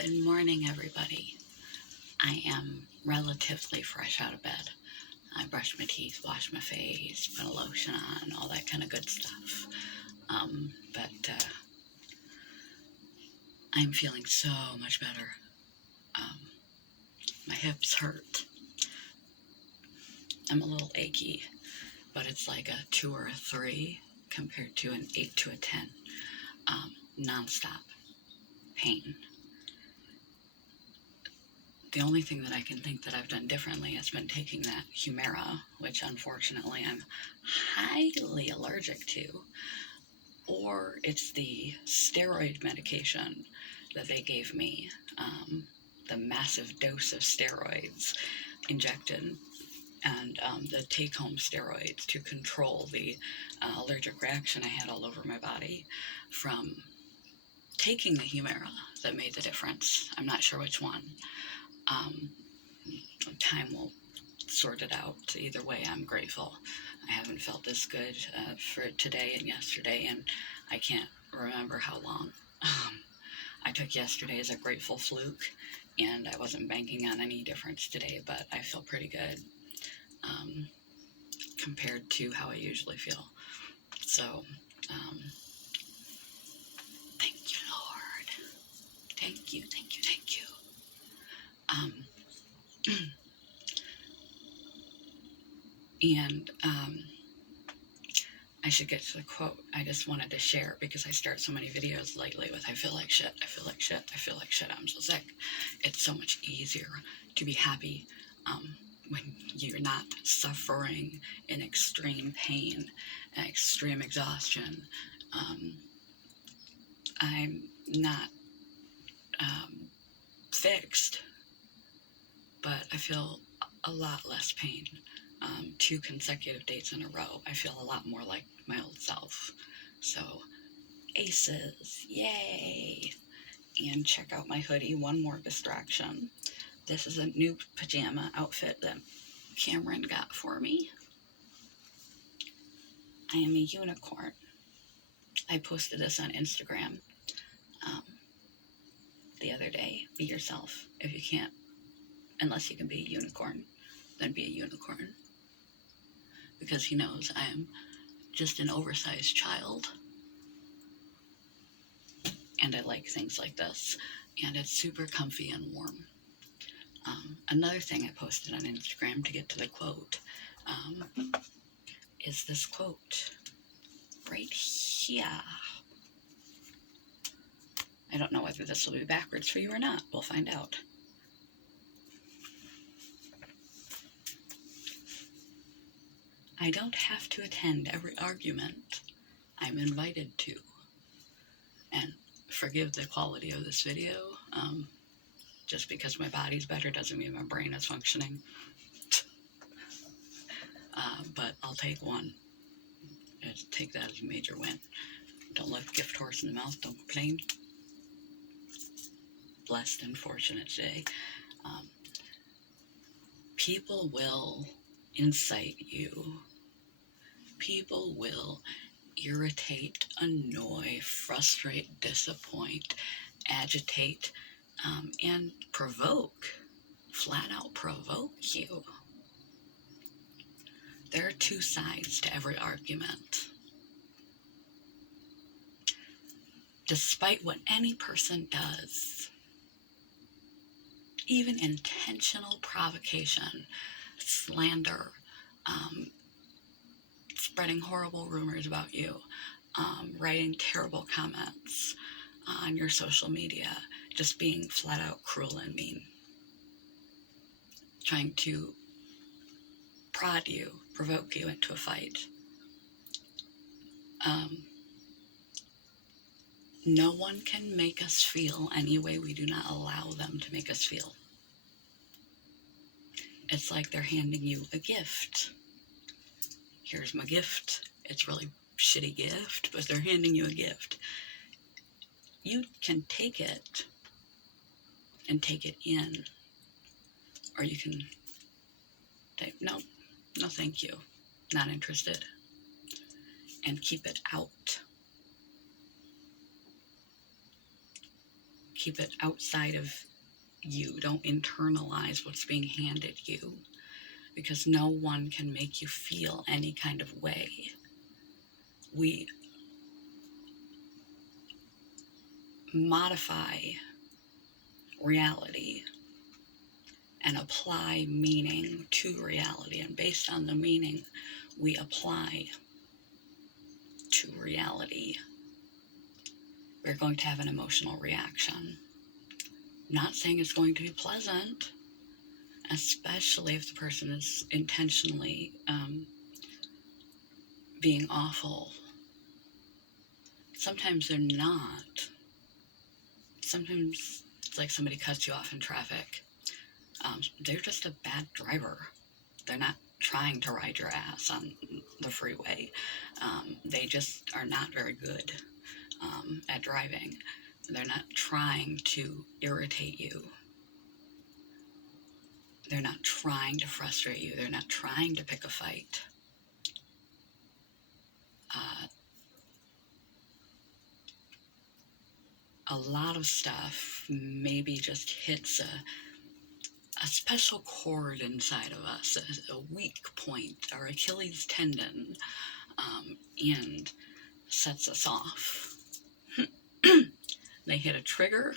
Good morning, everybody. I am relatively fresh out of bed. I brushed my teeth, washed my face, put a lotion on, all that kind of good stuff. But I'm feeling so much better. My hips hurt. I'm a little achy, but it's like a 2 or a 3 compared to an 8 to a 10. Non-stop pain. The only thing that I can think that I've done differently has been taking that Humira, which unfortunately I'm highly allergic to, or it's the steroid medication that they gave me, the massive dose of steroids injected, and the take-home steroids to control the allergic reaction I had all over my body from taking the Humira that made the difference. I'm not sure which one. Time will sort it out. Either way, I'm grateful. I haven't felt this good for today and yesterday, and I can't remember how long. I took yesterday as a grateful fluke, and I wasn't banking on any difference today, but I feel pretty good compared to how I usually feel. So, thank you, Lord. Thank you, thank you, thank you. And I should get to the quote. I just wanted to share because I start so many videos lately with I feel like shit, I feel like shit, I feel like shit, I'm so sick. It's so much easier to be happy when you're not suffering in extreme pain and extreme exhaustion. I'm not fixed, but I feel a lot less pain. 2 consecutive days in a row, I feel a lot more like my old self. So, aces, yay! And check out my hoodie, one more distraction. This is a new pajama outfit that Cameron got for me. I am a unicorn. I posted this on Instagram the other day. Be yourself. If you can't, unless you can be a unicorn, then be a unicorn. Because he knows I am just an oversized child. And I like things like this. And it's super comfy and warm. Another thing I posted on Instagram to get to the quote is this quote right here. I don't know whether this will be backwards for you or not. We'll find out. I don't have to attend every argument I'm invited to. And forgive the quality of this video. Just because my body's better doesn't mean my brain is functioning. But I'll take one. Just take that as a major win. Don't let the gift horse in the mouth. Don't complain. Blessed and fortunate today. People will incite you. People will irritate, annoy, frustrate, disappoint, agitate, and provoke. Flat out provoke you. There are 2 sides to every argument. Despite what any person does, even intentional provocation, slander, spreading horrible rumors about you, writing terrible comments on your social media, just being flat out cruel and mean, trying to prod you, provoke you into a fight. No one can make us feel any way we do not allow them to make us feel. It's like they're handing you a gift. Here's my gift. It's a really shitty gift, but they're handing you a gift. You can take it and take it in, or you can say, no thank you, not interested, and keep it out. keep it outside of you. Don't internalize what's being handed you, because no one can make you feel any kind of way. We modify reality and apply meaning to reality, and based on the meaning we apply to reality, we're going to have an emotional reaction. Not saying it's going to be pleasant, especially if the person is intentionally being awful. Sometimes they're not. Sometimes it's like somebody cuts you off in traffic. They're just a bad driver. They're not trying to ride your ass on the freeway. They just are not very good at driving. They're not trying to irritate you. They're not trying to frustrate you. They're not trying to pick a fight. A lot of stuff maybe just hits a special chord inside of us, a weak point, our Achilles tendon, and sets us off. They hit a trigger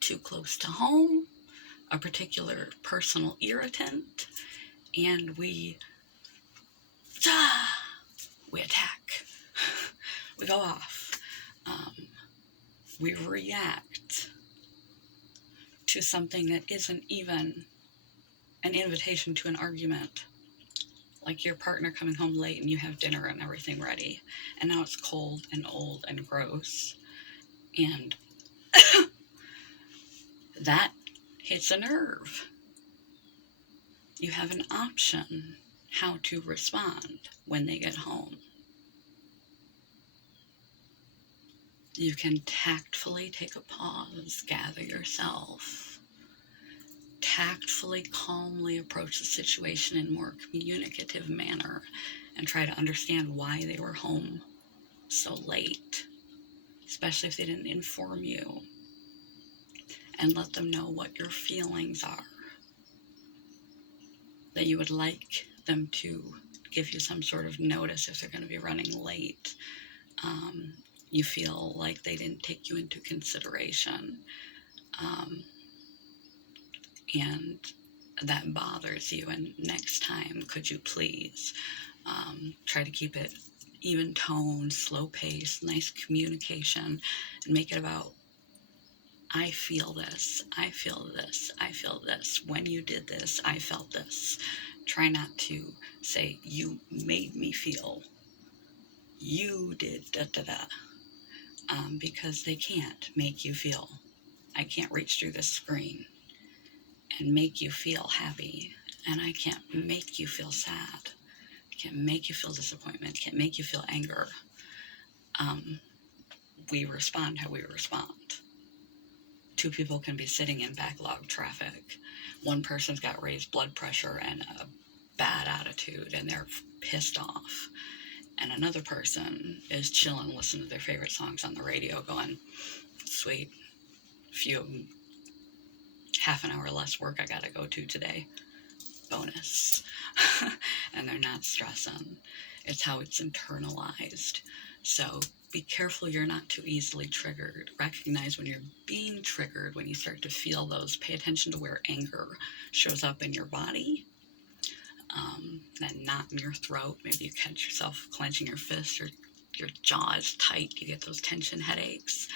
too close to home, a particular personal irritant, and we attack. We go off. We react to something that isn't even an invitation to an argument. Like your partner coming home late and you have dinner and everything ready, and now it's cold and old and gross, and that hits a nerve. You have an option how to respond when they get home. You can tactfully take a pause, gather yourself, tactfully, calmly approach the situation in a more communicative manner, and try to understand why they were home so late, especially if they didn't inform you, and let them know what your feelings are, that you would like them to give you some sort of notice if they're going to be running late. You feel like they didn't take you into consideration, and that bothers you, and next time, could you please try to keep it even tone, slow pace, nice communication, and make it about, I feel this, I feel this, I feel this. When you did this, I felt this. Try not to say, you made me feel, you did da-da-da. Because they can't make you feel. I can't reach through this screen and make you feel happy, and I can't make you feel sad. I can't make you feel disappointment. I can't make you feel anger. We respond how we respond. Two people can be sitting in backlog traffic. One person's got raised blood pressure and a bad attitude, and they're pissed off. And another person is chilling, listening to their favorite songs on the radio, going, sweet, few half an hour less work I gotta go to today. Bonus. And they're not stressing. It's how it's internalized. So be careful you're not too easily triggered. Recognize when you're being triggered, when you start to feel those. Pay attention to where anger shows up in your body. That knot in your throat. Maybe you catch yourself clenching your fist, or your jaw is tight. You get those tension headaches.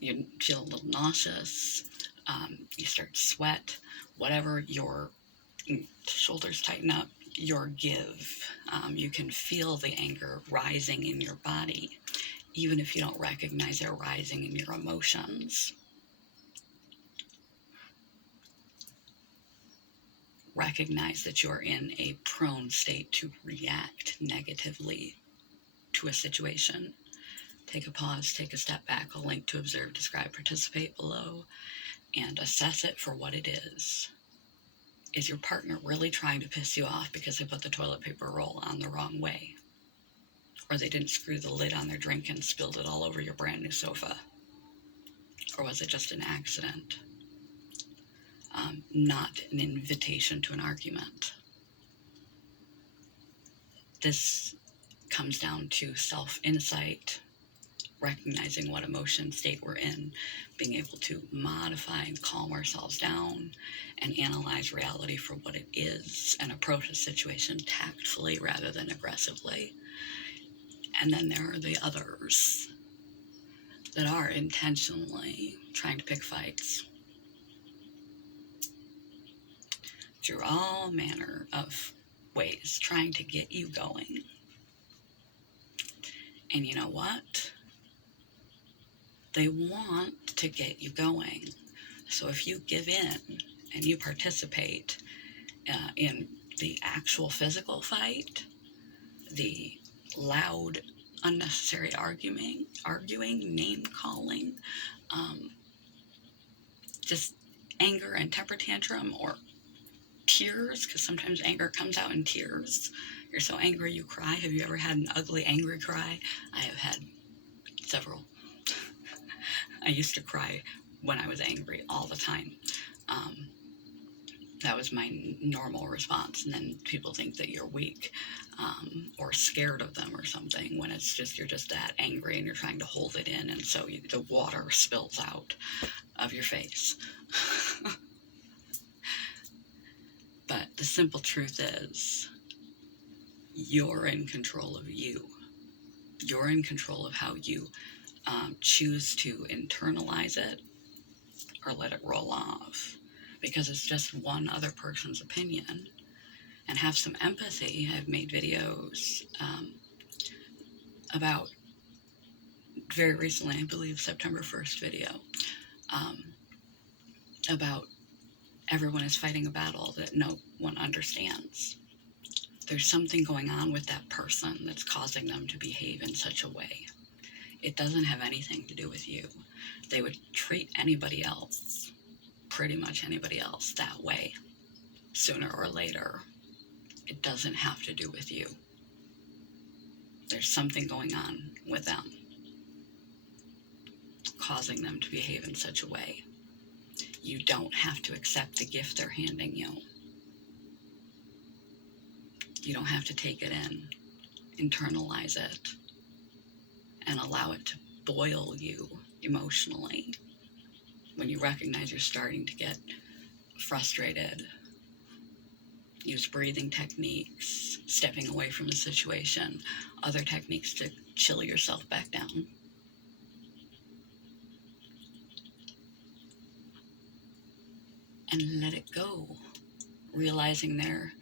You feel a little nauseous. You start to sweat. Whatever, your shoulders tighten up, your give. You can feel the anger rising in your body, even if you don't recognize it rising in your emotions. Recognize that you're in a prone state to react negatively to a situation. Take a pause, take a step back. A link to observe, describe, participate below, and assess it for what it is. Is your partner really trying to piss you off because they put the toilet paper roll on the wrong way? Or they didn't screw the lid on their drink and spilled it all over your brand new sofa? Or was it just an accident? Not an invitation to an argument. This comes down to self-insight, recognizing what emotion state we're in, being able to modify and calm ourselves down and analyze reality for what it is and approach a situation tactfully rather than aggressively. And then there are the others that are intentionally trying to pick fights through all manner of ways, trying to get you going. And you know what? They want to get you going. So if you give in and you participate in the actual physical fight, the loud, unnecessary arguing, name-calling, just anger and temper tantrum, or tears, because sometimes anger comes out in tears. You're so angry you cry. Have you ever had an ugly, angry cry? I have had several. I used to cry when I was angry all the time. That was my normal response. And then people think that you're weak or scared of them or something, when it's just you're just that angry and you're trying to hold it in, and so the water spills out of your face. But the simple truth is, you're in control of you. You're in control of how you choose to internalize it or let it roll off, because it's just one other person's opinion. And have some empathy. I've made videos about, very recently, I believe September 1st video, about everyone is fighting a battle that no one understands. There's something going on with that person that's causing them to behave in such a way. It doesn't have anything to do with you. They would treat anybody else, pretty much anybody else, that way, sooner or later. It doesn't have to do with you. There's something going on with them, causing them to behave in such a way. You don't have to accept the gift they're handing you. You don't have to take it in, internalize it, and allow it to boil you emotionally. When you recognize you're starting to get frustrated, use breathing techniques, stepping away from the situation, other techniques to chill yourself back down. And let it go, realizing their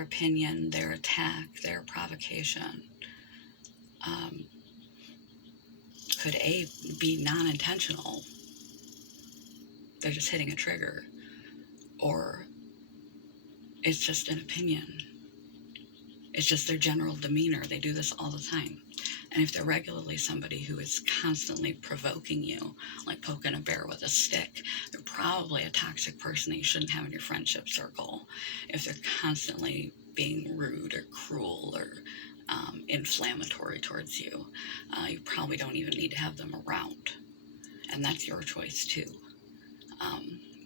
opinion, their attack, their provocation could be non-intentional. They're just hitting a trigger, or it's just an opinion. It's just their general demeanor. They do this all the time. And if they're regularly somebody who is constantly provoking you, like poking a bear with a stick, they're probably a toxic person that you shouldn't have in your friendship circle. If they're constantly being rude or cruel or inflammatory towards you, you probably don't even need to have them around. And that's your choice too,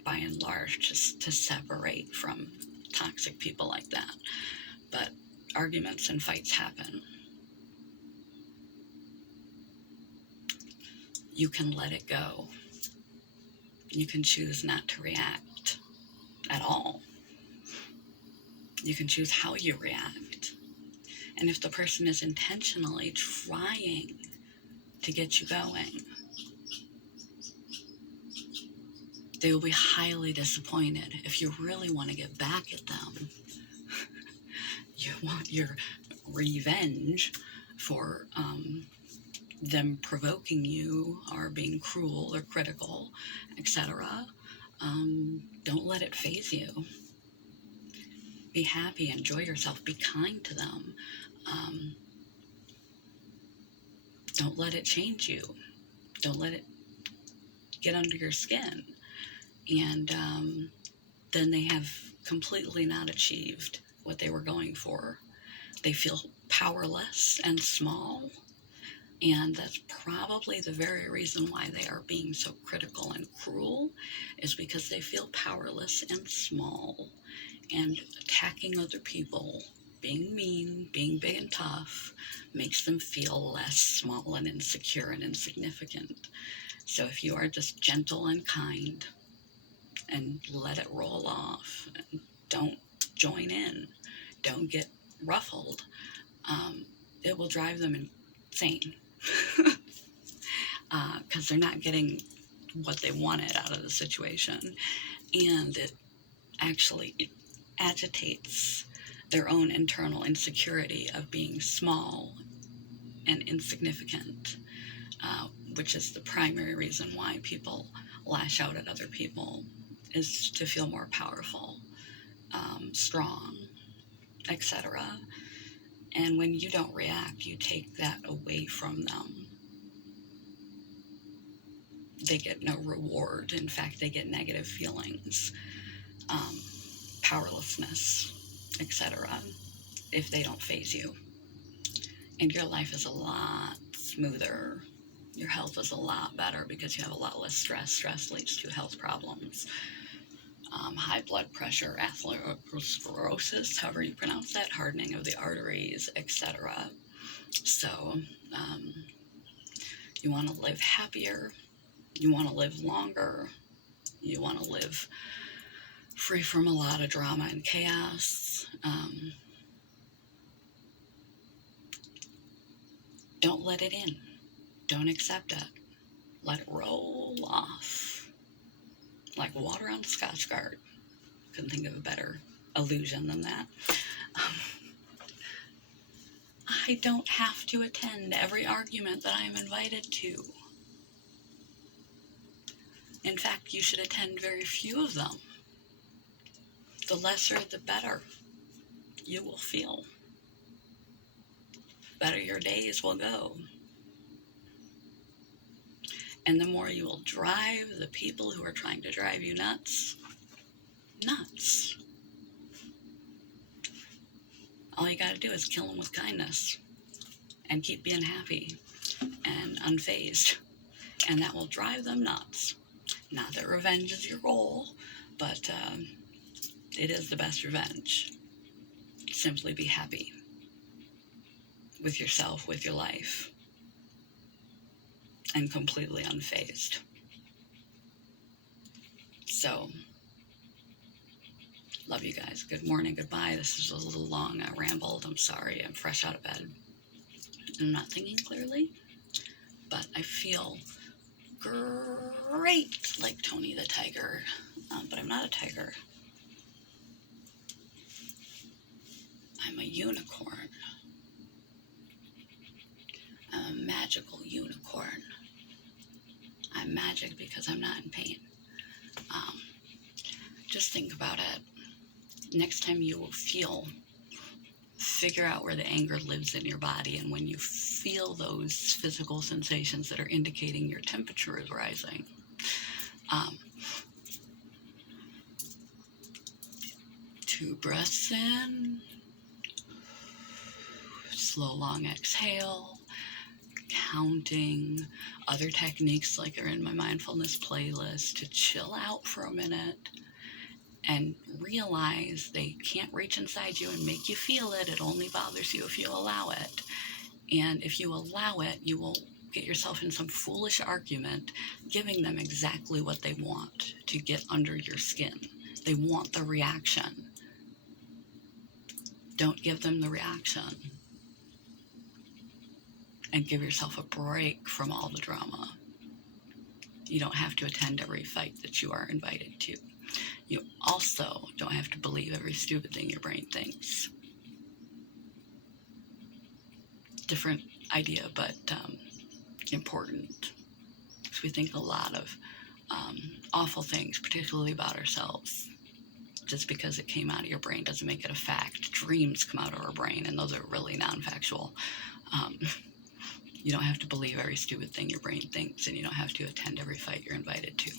by and large, just to separate from toxic people like that. But arguments and fights happen. You can let it go. You can choose not to react at all. You can choose how you react. And if the person is intentionally trying to get you going, they will be highly disappointed. If you really want to get back at them, you want your revenge for them provoking you or being cruel or critical, etc. Don't let it faze you. Be happy, enjoy yourself, be kind to them. Don't let it change you. Don't let it get under your skin. And then they have completely not achieved what they were going for. They feel powerless and small, and that's probably the very reason why they are being so critical and cruel, is because they feel powerless and small, and attacking other people, being mean, being big and tough, makes them feel less small and insecure and insignificant. So if you are just gentle and kind and let it roll off, and don't join in, don't get ruffled, it will drive them insane. Because they're not getting what they wanted out of the situation, and it actually agitates their own internal insecurity of being small and insignificant, which is the primary reason why people lash out at other people, is to feel more powerful, strong, etc. And when you don't react, you take that away from them. They get no reward. In fact, they get negative feelings, powerlessness, etc., if they don't faze you. And your life is a lot smoother. Your health is a lot better because you have a lot less stress. Stress leads to health problems. High blood pressure, atherosclerosis, however you pronounce that, hardening of the arteries, etc. So you want to live happier. You want to live longer. You want to live free from a lot of drama and chaos. Don't let it in. Don't accept it. Let it roll off. Like water on Scotch guard. Couldn't think of a better illusion than that. I don't have to attend every argument that I am invited to. In fact, you should attend very few of them. The lesser, the better you will feel. Better your days will go. And the more you will drive the people who are trying to drive you nuts. All you got to do is kill them with kindness and keep being happy and unfazed. And that will drive them nuts. Not that revenge is your goal, but it is the best revenge. Simply be happy with yourself, with your life, and completely unfazed. So, love you guys. Good morning, goodbye. This is a little long. I rambled. I'm sorry. I'm fresh out of bed. I'm not thinking clearly, but I feel great, like Tony the Tiger. But I'm not a tiger. I'm a unicorn. I'm a magical unicorn. I'm magic because I'm not in pain. Just think about it. Next time you will figure out where the anger lives in your body, and when you feel those physical sensations that are indicating your temperature is rising, 2 breaths in, slow, long exhale, counting, other techniques like are in my mindfulness playlist to chill out for a minute and realize they can't reach inside you and make you feel it. It only bothers you if you allow it. And if you allow it, you will get yourself in some foolish argument, giving them exactly what they want to get under your skin. They want the reaction. Don't give them the reaction. And give yourself a break from all the drama. You don't have to attend every fight that you are invited to. You also don't have to believe every stupid thing your brain thinks. Different idea, but important. Because we think a lot of awful things, particularly about ourselves. Just because it came out of your brain doesn't make it a fact. Dreams come out of our brain, and those are really non-factual. You don't have to believe every stupid thing your brain thinks, and you don't have to attend every fight you're invited to.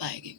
Bye.